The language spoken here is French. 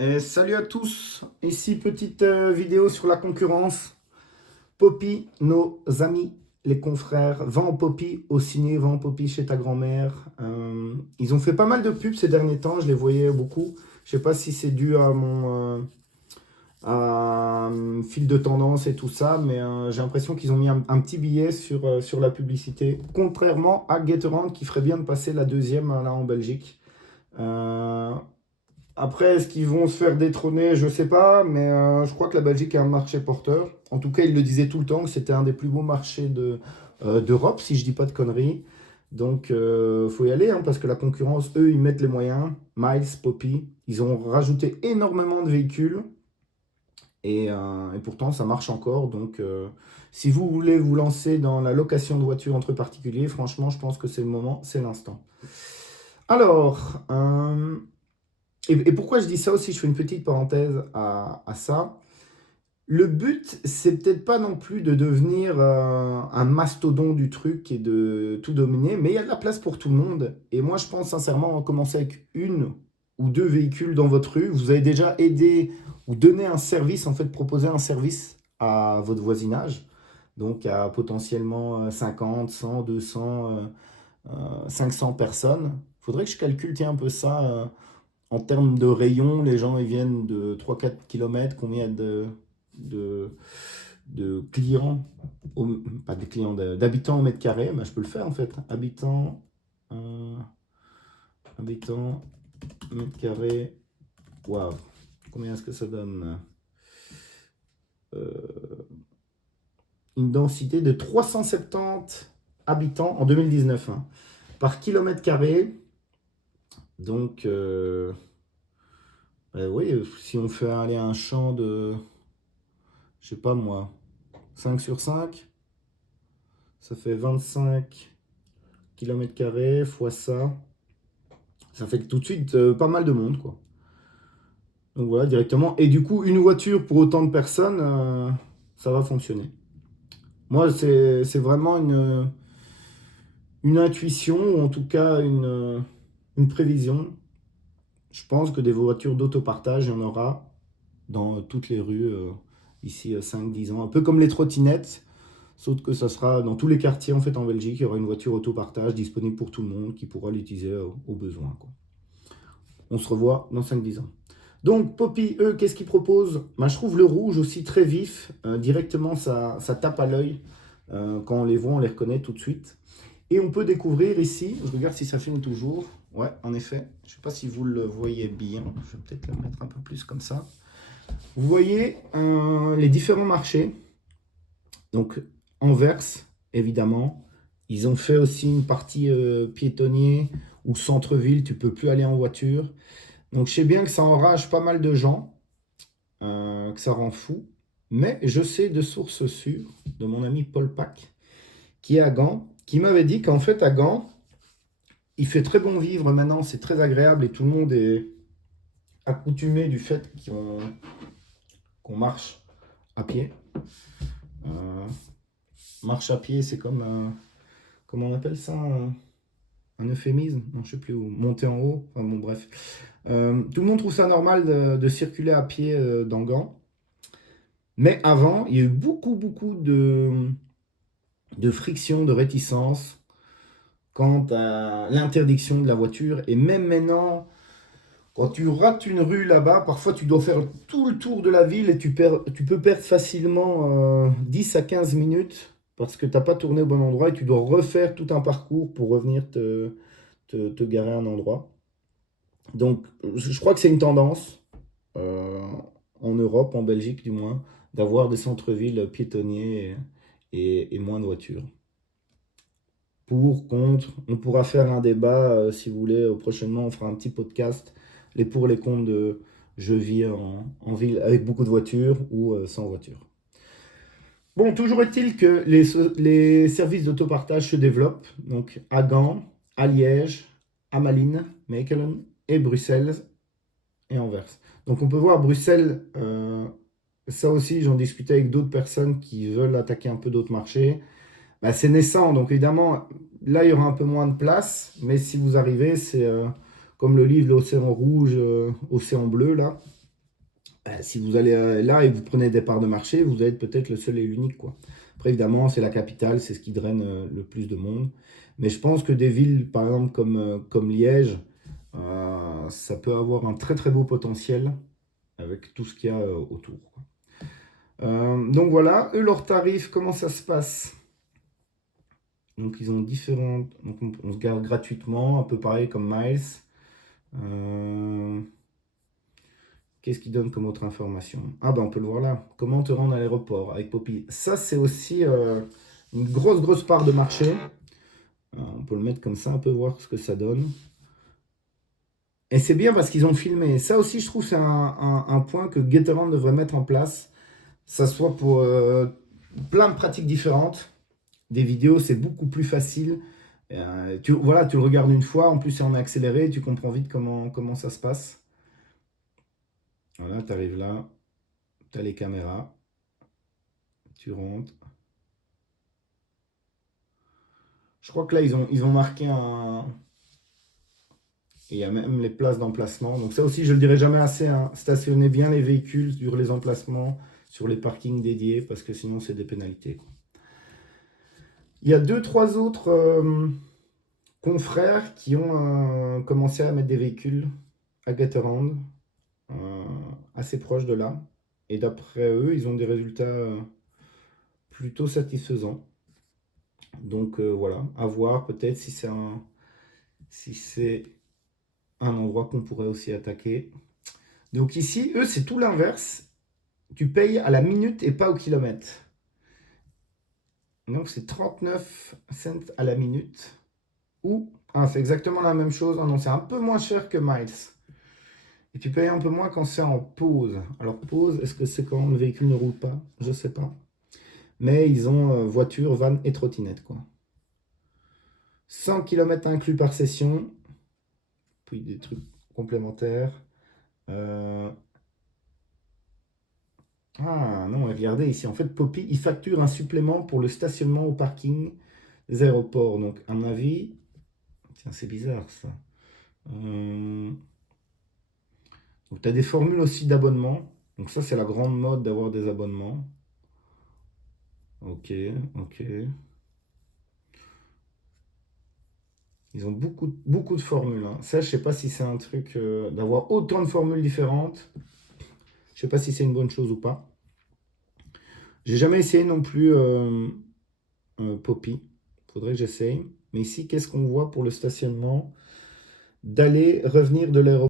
Et salut à tous, ici petite vidéo sur la concurrence. Poppy, nos amis, les confrères, va en Poppy au ciné, va en Poppy chez ta grand-mère. Ils ont fait pas mal de pubs ces derniers temps, je les voyais beaucoup. Je sais pas si c'est dû à mon fil de tendance et tout ça, mais j'ai l'impression qu'ils ont mis un petit billet sur la publicité. Contrairement à Gatorand qui ferait bien de passer la deuxième là en Belgique. Euh, Après, est-ce qu'ils vont se faire détrôner? Je sais pas, mais je crois que la Belgique est un marché porteur. En tout cas, ils le disaient tout le temps que c'était un des plus beaux marchés d'Europe, si je dis pas de conneries. Donc, faut y aller, hein, parce que la concurrence, eux, ils mettent les moyens. Miles, Poppy, ils ont rajouté énormément de véhicules et pourtant, ça marche encore. Donc, si vous voulez vous lancer dans la location de voitures entre particuliers, franchement, je pense que c'est le moment, c'est l'instant. Alors, et pourquoi je dis ça aussi, je fais une petite parenthèse à ça. Le but, c'est peut-être pas non plus de devenir un mastodon du truc et de tout dominer, mais il y a de la place pour tout le monde. Et moi, je pense sincèrement commencer avec une ou deux véhicules dans votre rue. Vous avez déjà aidé ou donné un service, en fait, proposer un service à votre voisinage. Donc, à potentiellement 50, 100, 200, 500 personnes. Il faudrait que je calcule, tiens, un peu ça. En termes de rayons, les gens ils viennent de 3-4 km. Combien de, de clients, pas des clients, d'habitants au mètre carré? Ben, je peux le faire en fait. Euh, habitants mètre carré. Waouh, combien est-ce que ça donne? Euh, une densité de 370 habitants en 2019, hein, par kilomètre carré. Donc, oui, si on fait aller un champ de, je sais pas moi, 5 sur 5, ça fait 25 km² fois ça. Ça fait tout de suite pas mal de monde, quoi. Donc voilà, directement. Et du coup, une voiture pour autant de personnes, ça va fonctionner. Moi, c'est vraiment une intuition, ou en tout cas une prévision. Je pense que des voitures d'autopartage, il y en aura dans toutes les rues d'ici 5-10 ans. Un peu comme les trottinettes. Sauf que ça sera dans tous les quartiers en fait en Belgique, il y aura une voiture autopartage disponible pour tout le monde qui pourra l'utiliser au besoin, quoi. On se revoit dans 5-10 ans. Donc Poppy, eux, qu'est-ce qu'ils proposent? Ben, je trouve le rouge aussi très vif. Directement, ça tape à l'œil. Quand on les voit, on les reconnaît tout de suite. Et on peut découvrir ici, je regarde si ça filme toujours. Ouais, en effet. Je ne sais pas si vous le voyez bien. Je vais peut-être le mettre un peu plus comme ça. Vous voyez les différents marchés. Donc Anvers, évidemment. Ils ont fait aussi une partie piétonnier ou centre-ville, tu peux plus aller en voiture. Donc je sais bien que ça enrage pas mal de gens, que ça rend fou. Mais je sais de sources sûres, de mon ami Paul Pack, qui est à Gand, qui m'avait dit qu'en fait à Gand, il fait très bon vivre maintenant, c'est très agréable et tout le monde est accoutumé du fait qu'on marche à pied. Euh, marche à pied, c'est comme, comment on appelle ça, un euphémisme, non, je sais plus où, monter en haut, enfin bon, bref. Tout le monde trouve ça normal de circuler à pied dans Gand. Mais avant, il y a eu beaucoup de friction, de réticence quant à l'interdiction de la voiture. Et même maintenant, quand tu rates une rue là-bas, parfois tu dois faire tout le tour de la ville et tu peux perdre facilement 10 à 15 minutes parce que tu n'as pas tourné au bon endroit et tu dois refaire tout un parcours pour revenir te garer à un endroit. Donc, je crois que c'est une tendance, euh, en Europe, en Belgique du moins, d'avoir des centres-villes piétonniers et moins de voitures. Pour, contre, on pourra faire un débat, si vous voulez, prochainement, on fera un petit podcast, les pour, les contre de je vis en ville avec beaucoup de voitures ou sans voiture. Bon, toujours est-il que les services d'autopartage se développent, donc à Gand, à Liège, à Malines, Mechelen et Bruxelles et Anvers. Donc on peut voir Bruxelles, ça aussi j'en discutais avec d'autres personnes qui veulent attaquer un peu d'autres marchés. Bah, c'est naissant, donc évidemment là il y aura un peu moins de place, mais si vous arrivez, c'est comme le livre L'Océan Rouge, Océan Bleu là. Si vous allez là et que vous prenez des parts de marché, vous allez être peut-être le seul et l'unique, quoi. Après, évidemment, c'est la capitale, c'est ce qui draine le plus de monde. Mais je pense que des villes, par exemple, comme Liège, ça peut avoir un très très beau potentiel avec tout ce qu'il y a autour, quoi. Donc voilà, eux, leurs tarifs, comment ça se passe? Donc ils ont différentes. Donc on se garde gratuitement, un peu pareil comme Miles. Euh, Qu'est-ce qu'ils donnent comme autre information? Ah ben on peut le voir là. Comment te rendre à l'aéroport avec Poppy. Ça c'est aussi une grosse part de marché. On peut le mettre comme ça, un peu voir ce que ça donne. Et c'est bien parce qu'ils ont filmé. Ça aussi je trouve c'est un point que Gatorand devrait mettre en place. Ça soit pour plein de pratiques différentes. Des vidéos c'est beaucoup plus facile. Voilà, tu le regardes une fois, en plus c'est en accéléré, tu comprends vite comment ça se passe. Voilà, tu arrives là, tu as les caméras, tu rentres. Je crois que là, ils ont marqué un. Et il y a même les places d'emplacement. Donc ça aussi, je ne le dirai jamais assez, hein. Stationnez bien les véhicules sur les emplacements, sur les parkings dédiés, parce que sinon, c'est des pénalités, quoi. Il y a deux, trois autres confrères qui ont commencé à mettre des véhicules à Gatorand, assez proches de là. Et d'après eux, ils ont des résultats plutôt satisfaisants. Donc voilà, à voir peut-être si c'est un endroit qu'on pourrait aussi attaquer. Donc ici, eux, c'est tout l'inverse. Tu payes à la minute et pas au kilomètre. Donc c'est 39 cents à la minute. Ou, c'est exactement la même chose. Ah non, c'est un peu moins cher que Miles. Et tu payes un peu moins quand c'est en pause. Alors pause, est-ce que c'est quand le véhicule ne roule pas? Je sais pas. Mais ils ont voiture, van et trottinette, quoi. 100 km inclus par session. Puis des trucs complémentaires. Euh, Ah non, regardez ici. En fait, Poppy, il facture un supplément pour le stationnement au parking des aéroports. Donc, à mon avis, tiens, c'est bizarre ça. Euh, Donc, tu as des formules aussi d'abonnement. Donc, ça, c'est la grande mode d'avoir des abonnements. Ok, ok. Ils ont beaucoup de formules, hein. Ça, je sais pas si c'est un truc d'avoir autant de formules différentes. Je sais pas si c'est une bonne chose ou pas. J'ai jamais essayé non plus Poppy. Faudrait que j'essaye. Mais ici, qu'est-ce qu'on voit pour le stationnement? D'aller, revenir de l'aéroport.